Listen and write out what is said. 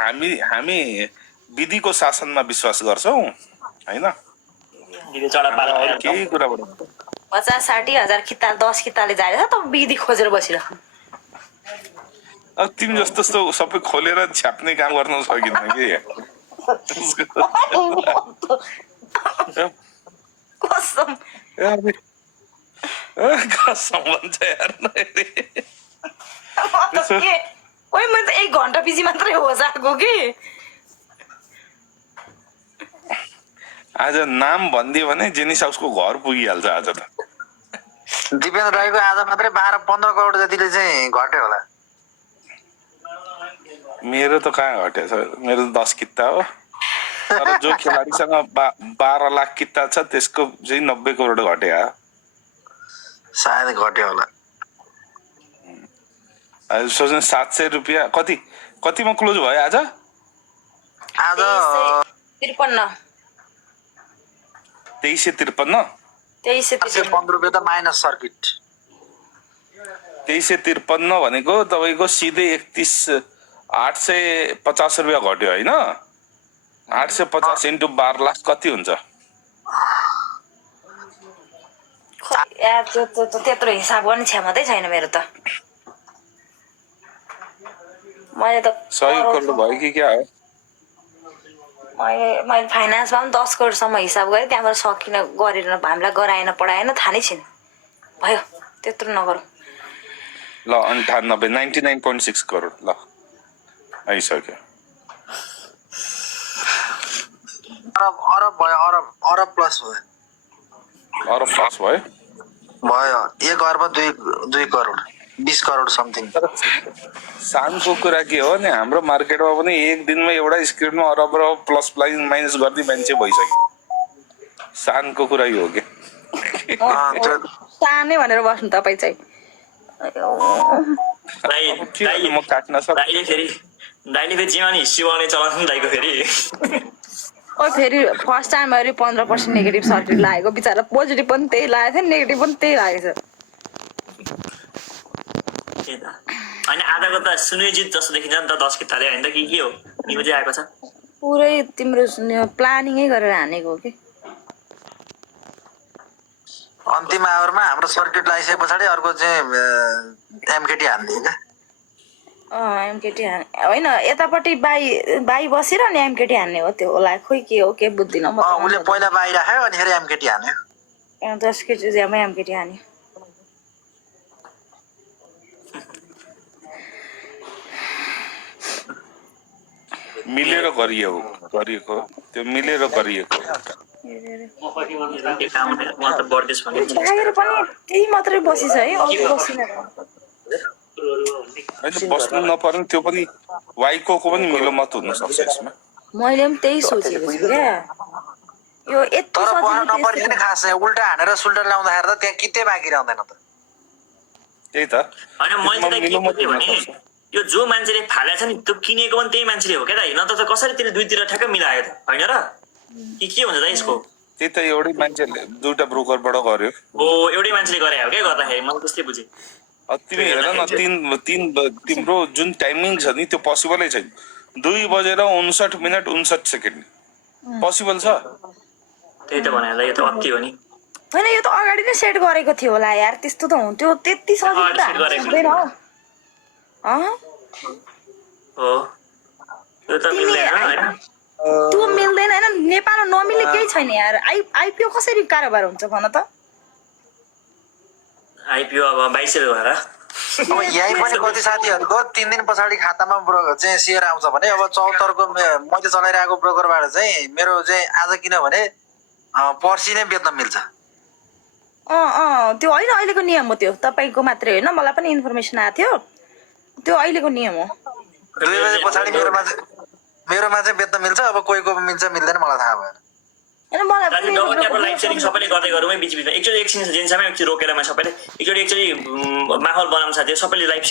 हामी हामी विधिको शासनमा विश्वास गर्छौँ हैन। केही कुराबाट 50-60 हजार किताल 10 किताले जाएर त विधि खोजेर बसिरह। अब तिमी जस्तो सबै खोलेर छ्याप्ने काम गर्न सकिन्न कि कसम कसम भन्छ यार। ओइ म त 1 घण्टा पछि मात्रै होस आएको कि। आज नाम भनिदियो भने जेनिस हाउसको घर पुगिहाल्छ आज त। दिपेन्द्र राईको आज मात्रै 12-15 करोड जतिले चाहिँ घट्यो होला। मेरो त कहाँ घटेछ, मेरो 10 किता हो। तर जो खेलाडीसँग 12 लाख किता छ त्यसको चाहिँ 90 करोड घट्यो। सायद घट्यो होला। सोच्नु 700 रुपियाँ कतिमा क्लोज भयो आज? आज 2353 15 रुपियाँ त माइनस सर्किट। 2353 भनेको तपाईको सिधै 31,850 रुपियाँ घट्यो हैन। 850 इन्टु 12 लाख कति हुन्छ? त्यत्रो हिसाब गर्ने क्षमतै छैन मेरो त। मैले त 100 करोड भयो कि क्या हो? मैले फाइनान्समा पनि 10 करोडसम्म हिसाब गरेँ, त्यहाँबाट सकिन गरेर हामीलाई गराएन पढाएन थाहा नै छैन। भयो त्यत्रो नगरौँ ल। 99.6 करोड ल आइसक्यो। अरब भयो, अरब प्लस भयो। अरब प्लस भयो। 1 अर्ब 2 करोड 20 करोड समथिङ। सानको कुरा के हो नि, हाम्रो मार्केटमा पनि एक दिनमा एउटा स्क्रिनमा अरब र प्लस माइनस गर्ने मान्छे भइसक्यो। सानको कुरा यो हो के? सानै भनेर बस्नु तपाईँ चाहिँ। म काट्न सक्छु। दाइले फेरि जीवन हिस्ट्री बनाउने चलन दाइको फेरि। ओ फेरि फर्स्ट टाइम 15% नेगेटिभ सर्किट लागेको, बिचारा पोजिटिभ पनि त्यही लागेको थियो, नेगेटिभ पनि त्यही लागेको छ। अनि आधाको त सुनिजित जस्तो देखिन्छ नि त 10 किताले हैन त के हो न्युज आएको छ। पुरै तिम्रो प्लानिङै गरेर हानेको हो कि। अन्तिम आवरमा हाम्रो सर्किट लगाइसके पछाडि अर्को चाहिँ एमकेटी हान्दियो क्या। एमकेटी हान्ने होइन, यतापट्टि बाई बसेर अनि एमकेटी हान्ने हो त्यो होला। खोइ के हो के बुझ्दिनँ म। उसले पहिला बाई राख्यो अनि फेरि एमकेटी हान्यो। 10 KG ज्यामै MKT हान्यो। मिलेर गरिएको त्यो मिलेर गरिएको। बाहिर पनि त्यही मात्रै बसिछ है, अरू बसिन। होइन बस्नु नपर्ने त्यो पनि वाइको पनि मिलो मत हुन सक्छ यसमा। मैले पनि त्यही सोचेको छु क्या। यो यति तर बस्नु नपर्ने सजिलो नि खास चाहिँ उल्टा हानेर सुल्टा ल्याउँदाखेरि त त्यहाँ कितै बाँकी रहँदैन त। त्यही त हैन मैले त के बुझ्ने भने यो जो मान्छेले फाले छ नि त्यो किनेको पनि त्यही मान्छेले हो क्या त। हैन त कसरी त्यसले दुईतिर ठ्याक्क मिलायो त हैन र? के हुन्छ त यसको? त्यही त एउटै मान्छेले दुईटा ब्रोकरबाट गर्यो। ओ एउटै मान्छेले गरे हो क्या गर्दाखेरि मैले त्यस्तै बुझेँ। तिमी हेर न, तिम्रो जुन टाइमिङ छ नि त्यो पोसिबलै छैन। 2:59:59 पोसिबल छ? त्यही त भने यो त अति हो नि। होइन, यो त अगाडि नै सेट गरेको थियो होला यार, त्यस्तो त हुन्थ्यो। त्यति सजिलो त हुँदैन हो। हो यो त मिल्दैन हैन। त्यो मिल्दैन हैन, नेपालमा नमिल्ने केही छैन यार। आइपिओ कसरी कारोबार हुन्छ भन त? आइपिओ अब 2200 भएर अब यही पनि कति साथीहरूको 3 दिन पछाडि खातामा चाहिँ सेयर आउँछ भने अब 74 को मैले चलाइरहेको ब्रोकरबाट चाहिँ मेरो चाहिँ आज किनभने पर्सि नै बेच्न मिल्छ। त्यो होइन, अहिलेको नियम हो त्यो। तपाईँको मात्रै होइन, मलाई पनि इन्फर्मेसन आएको थियो। त्यो अहिलेको नियम हो। 2 बजे पछाडि मेरोमा चाहिँ बेच्न मिल्छ। अब कोही मिल्छ मिल्दैन मलाई थाहा भएन। हैन मलाई पनि लाइभ सेयरिङ सबैले गर्दै गरौँ है। बिचबिचमा एकचोटि एकछिन जेन्सामै एकचोटि रोकेर म सबैले एकचोटि माहौल बनाउन साथी सबैले लाइभ